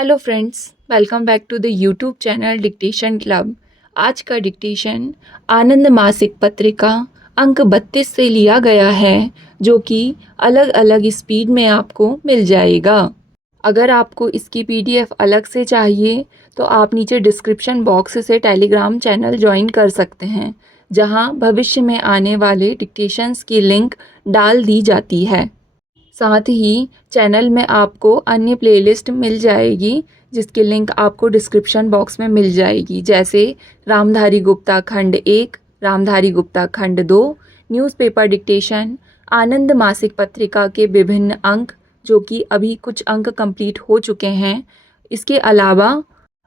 Hello friends, welcome back to the YouTube channel dictation club. आज का dictation आनंद मासिक पत्रिका अंक 32 से लिया गया है, जो कि अलग अलग स्पीड में आपको मिल जाएगा। अगर आपको इसकी पीडीएफ अलग से चाहिए तो आप नीचे डिस्क्रिप्शन बॉक्स से टेलीग्राम चैनल ज्वाइन कर सकते हैं, जहां भविष्य में आने वाले डिक्टेशंस की लिंक डाल दी जाती है। साथ ही चैनल में आपको अन्य प्लेलिस्ट मिल जाएगी, जिसकी लिंक आपको डिस्क्रिप्शन बॉक्स में मिल जाएगी, जैसे रामधारी गुप्ता खंड 1, रामधारी गुप्ता खंड 2, न्यूज़पेपर डिक्टेशन, आनंद मासिक पत्रिका के विभिन्न अंक, जो कि अभी कुछ अंक कंप्लीट हो चुके हैं। इसके अलावा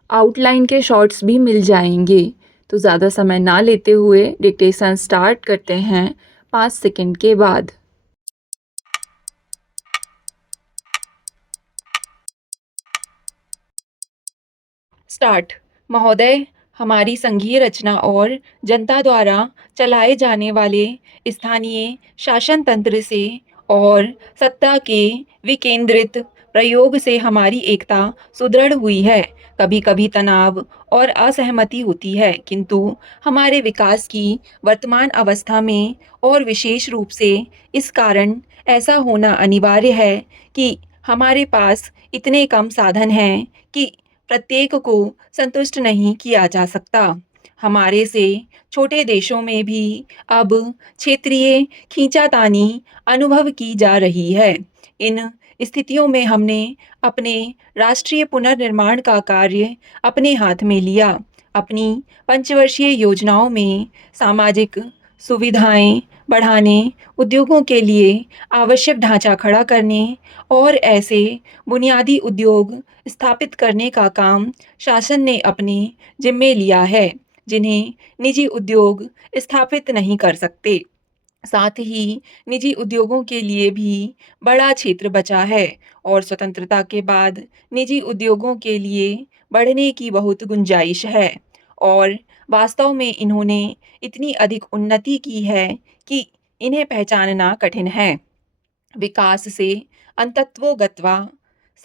आउटलाइन के शॉर्ट्स भी मिल जाएंगे। तो ज़्यादा समय ना लेते हुए डिक्टेशन स्टार्ट करते हैं 5 सेकंड के बाद। स्टार्ट। महोदय, हमारी संघीय रचना और जनता द्वारा चलाए जाने वाले स्थानीय शासन तंत्र से और सत्ता के विकेंद्रित प्रयोग से हमारी एकता सुदृढ़ हुई है। कभी कभी तनाव और असहमति होती है, किंतु हमारे विकास की वर्तमान अवस्था में और विशेष रूप से इस कारण ऐसा होना अनिवार्य है कि हमारे पास इतने कम साधन हैं कि प्रत्येक को संतुष्ट नहीं किया जा सकता। हमारे से छोटे देशों में भी अब क्षेत्रीय खींचातानी अनुभव की जा रही है। इन स्थितियों में हमने अपने राष्ट्रीय पुनर्निर्माण का कार्य अपने हाथ में लिया। अपनी पंचवर्षीय योजनाओं में सामाजिक सुविधाएं बढ़ाने, उद्योगों के लिए आवश्यक ढांचा खड़ा करने और ऐसे बुनियादी उद्योग स्थापित करने का काम शासन ने अपने जिम्मे लिया है, जिन्हें निजी उद्योग स्थापित नहीं कर सकते। साथ ही निजी उद्योगों के लिए भी बड़ा क्षेत्र बचा है और स्वतंत्रता के बाद निजी उद्योगों के लिए बढ़ने की बहुत गुंजाइश है और वास्तव में इन्होंने इतनी अधिक उन्नति की है कि इन्हें पहचानना कठिन है। विकास से अंतत्वगत्वा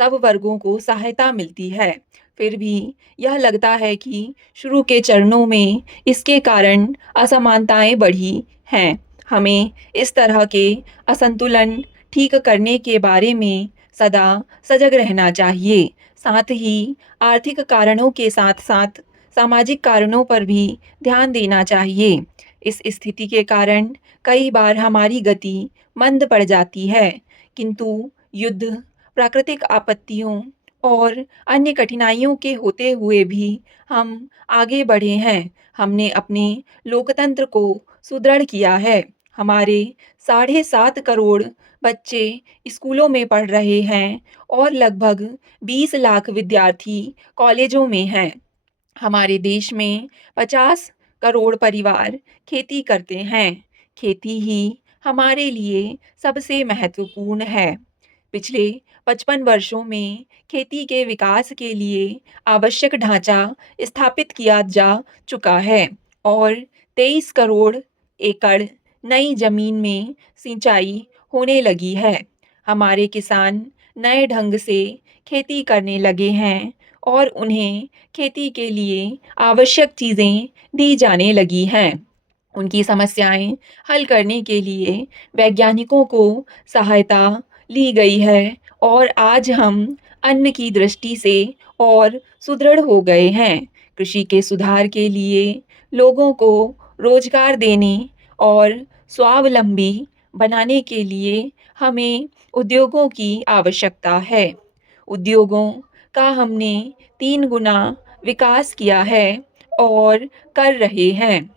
सब वर्गों को सहायता मिलती है, फिर भी यह लगता है कि शुरू के चरणों में इसके कारण असमानताएं बढ़ी हैं। हमें इस तरह के असंतुलन ठीक करने के बारे में सदा सजग रहना चाहिए। साथ ही आर्थिक कारणों के साथ साथ सामाजिक कारणों पर भी ध्यान देना चाहिए। इस स्थिति के कारण कई बार हमारी गति मंद पड़ जाती है, किंतु युद्ध, प्राकृतिक आपत्तियों और अन्य कठिनाइयों के होते हुए भी हम आगे बढ़े हैं। हमने अपने लोकतंत्र को सुदृढ़ किया है। हमारे 7.5 करोड़ बच्चे स्कूलों में पढ़ रहे हैं और लगभग 20 लाख विद्यार्थी कॉलेजों में हैं। हमारे देश में 50 करोड़ परिवार खेती करते हैं। खेती ही हमारे लिए सबसे महत्वपूर्ण है। पिछले 55 वर्षों में खेती के विकास के लिए आवश्यक ढांचा स्थापित किया जा चुका है और 23 करोड़ एकड़ नई जमीन में सिंचाई होने लगी है। हमारे किसान नए ढंग से खेती करने लगे हैं और उन्हें खेती के लिए आवश्यक चीज़ें दी जाने लगी हैं। उनकी समस्याएं हल करने के लिए वैज्ञानिकों को सहायता ली गई है और आज हम अन्न की दृष्टि से और सुदृढ़ हो गए हैं। कृषि के सुधार के लिए लोगों को रोजगार देने और स्वावलंबी बनाने के लिए हमें उद्योगों की आवश्यकता है। उद्योगों का हमने 3 गुना विकास किया है और कर रहे हैं।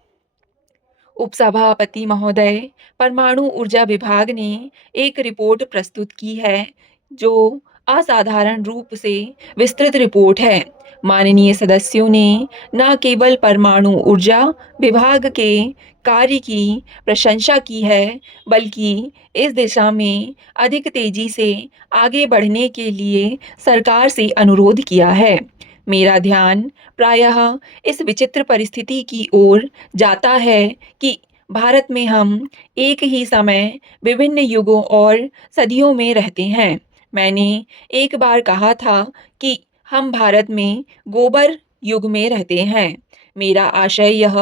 उपसभापति महोदय, परमाणु ऊर्जा विभाग ने एक रिपोर्ट प्रस्तुत की है, जो असाधारण रूप से विस्तृत रिपोर्ट है। माननीय सदस्यों ने न केवल परमाणु ऊर्जा विभाग के कार्य की प्रशंसा की है, बल्कि इस दिशा में अधिक तेजी से आगे बढ़ने के लिए सरकार से अनुरोध किया है। मेरा ध्यान प्रायः इस विचित्र परिस्थिति की ओर जाता है कि भारत में हम एक ही समय विभिन्न युगों और सदियों में रहते हैं। मैंने एक बार कहा था कि हम भारत में गोबर युग में रहते हैं। मेरा आशय यह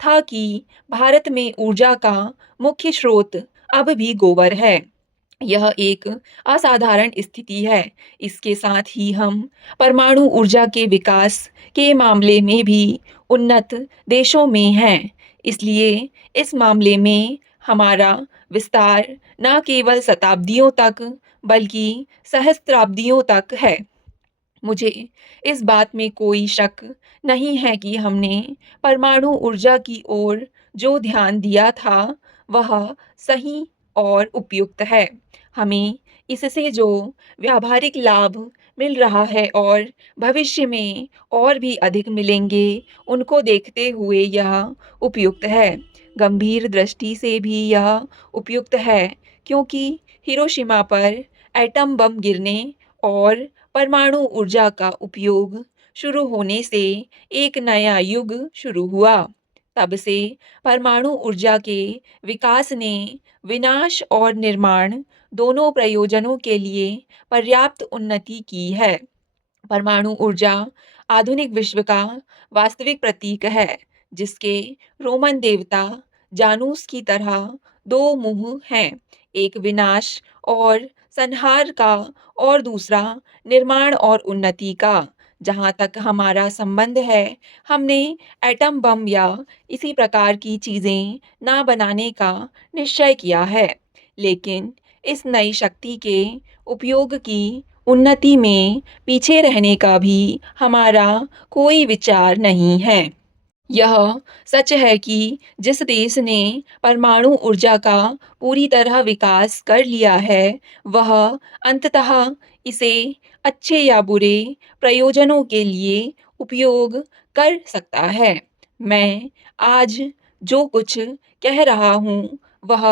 था कि भारत में ऊर्जा का मुख्य स्रोत अब भी गोबर है। यह एक असाधारण स्थिति है। इसके साथ ही हम परमाणु ऊर्जा के विकास के मामले में भी उन्नत देशों में हैं। इसलिए इस मामले में हमारा विस्तार न केवल शताब्दियों तक बल्कि सहस्त्राब्दियों तक है। मुझे इस बात में कोई शक नहीं है कि हमने परमाणु ऊर्जा की ओर जो ध्यान दिया था, वह सही और उपयुक्त है। हमें इससे जो व्यावहारिक लाभ मिल रहा है और भविष्य में और भी अधिक मिलेंगे, उनको देखते हुए यह उपयुक्त है। गंभीर दृष्टि से भी यह उपयुक्त है, क्योंकि हिरोशिमा पर एटम बम गिरने और परमाणु ऊर्जा का उपयोग शुरू होने से एक नया युग शुरू हुआ। तब से परमाणु ऊर्जा के विकास ने विनाश और निर्माण दोनों प्रयोजनों के लिए पर्याप्त उन्नति की है। परमाणु ऊर्जा आधुनिक विश्व का वास्तविक प्रतीक है, जिसके रोमन देवता जानूस की तरह दो मुंह हैं, एक विनाश और संहार का और दूसरा निर्माण और उन्नति का। जहाँ तक हमारा संबंध है, हमने एटम बम या इसी प्रकार की चीजें ना बनाने का निश्चय किया है, लेकिन इस नई शक्ति के उपयोग की उन्नति में पीछे रहने का भी हमारा कोई विचार नहीं है। यह सच है कि जिस देश ने परमाणु ऊर्जा का पूरी तरह विकास कर लिया है, वह अंततः इसे अच्छे या बुरे प्रयोजनों के लिए उपयोग कर सकता है। मैं आज जो कुछ कह रहा हूँ, वह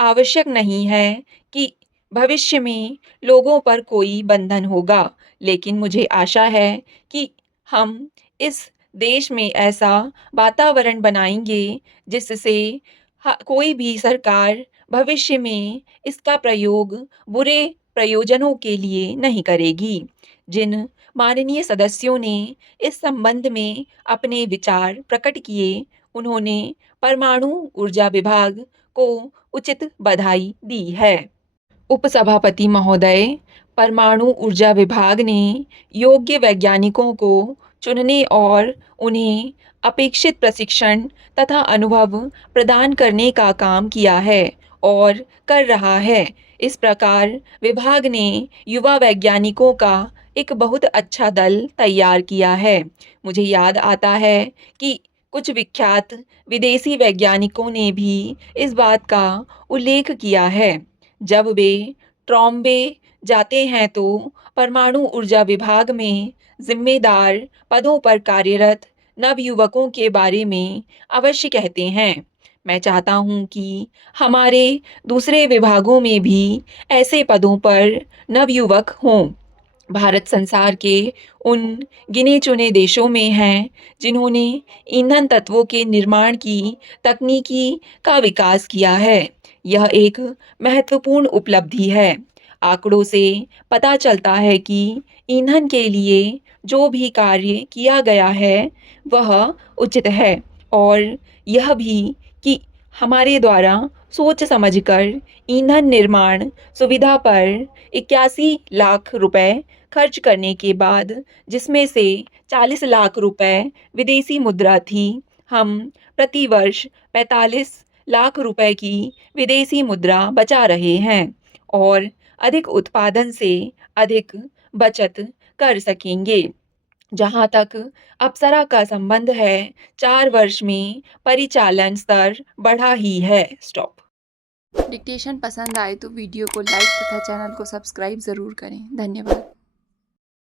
आवश्यक नहीं है कि भविष्य में लोगों पर कोई बंधन होगा, लेकिन मुझे आशा है कि हम इस देश में ऐसा वातावरण बनाएंगे जिससे कोई भी सरकार भविष्य में इसका प्रयोग बुरे प्रयोजनों के लिए नहीं करेगी। जिन माननीय सदस्यों ने इस संबंध में अपने विचार प्रकट किए, उन्होंने परमाणु ऊर्जा विभाग को उचित बधाई दी है। उपसभापति महोदय, परमाणु ऊर्जा विभाग ने योग्य वैज्ञानिकों को चुनने और उन्हें अपेक्षित प्रशिक्षण तथा अनुभव प्रदान करने का काम किया है और कर रहा है। इस प्रकार विभाग ने युवा वैज्ञानिकों का एक बहुत अच्छा दल तैयार किया है। मुझे याद आता है कि कुछ विख्यात विदेशी वैज्ञानिकों ने भी इस बात का उल्लेख किया है। जब वे ट्रॉम्बे जाते हैं तो परमाणु ऊर्जा विभाग में जिम्मेदार पदों पर कार्यरत नवयुवकों के बारे में अवश्य कहते हैं। मैं चाहता हूं कि हमारे दूसरे विभागों में भी ऐसे पदों पर नवयुवक हों। भारत संसार के उन गिने चुने देशों में है जिन्होंने ईंधन तत्वों के निर्माण की तकनीकी का विकास किया है। यह एक महत्वपूर्ण उपलब्धि है। आंकड़ों से पता चलता है कि ईंधन के लिए जो भी कार्य किया गया है, वह उचित है, और यह भी कि हमारे द्वारा सोच समझकर ईंधन निर्माण सुविधा पर 81 लाख रुपए खर्च करने के बाद, जिसमें से 40 लाख रुपए विदेशी मुद्रा थी, हम प्रति वर्ष 45 लाख रुपए की विदेशी मुद्रा बचा रहे हैं और अधिक उत्पादन से अधिक बचत कर सकेंगे। जहाँ तक अप्सरा का संबंध है, 4 वर्ष में परिचालन स्तर बढ़ा ही है। स्टॉप। डिक्टेशन पसंद आए तो वीडियो को लाइक तथा चैनल को सब्सक्राइब ज़रूर करें। धन्यवाद।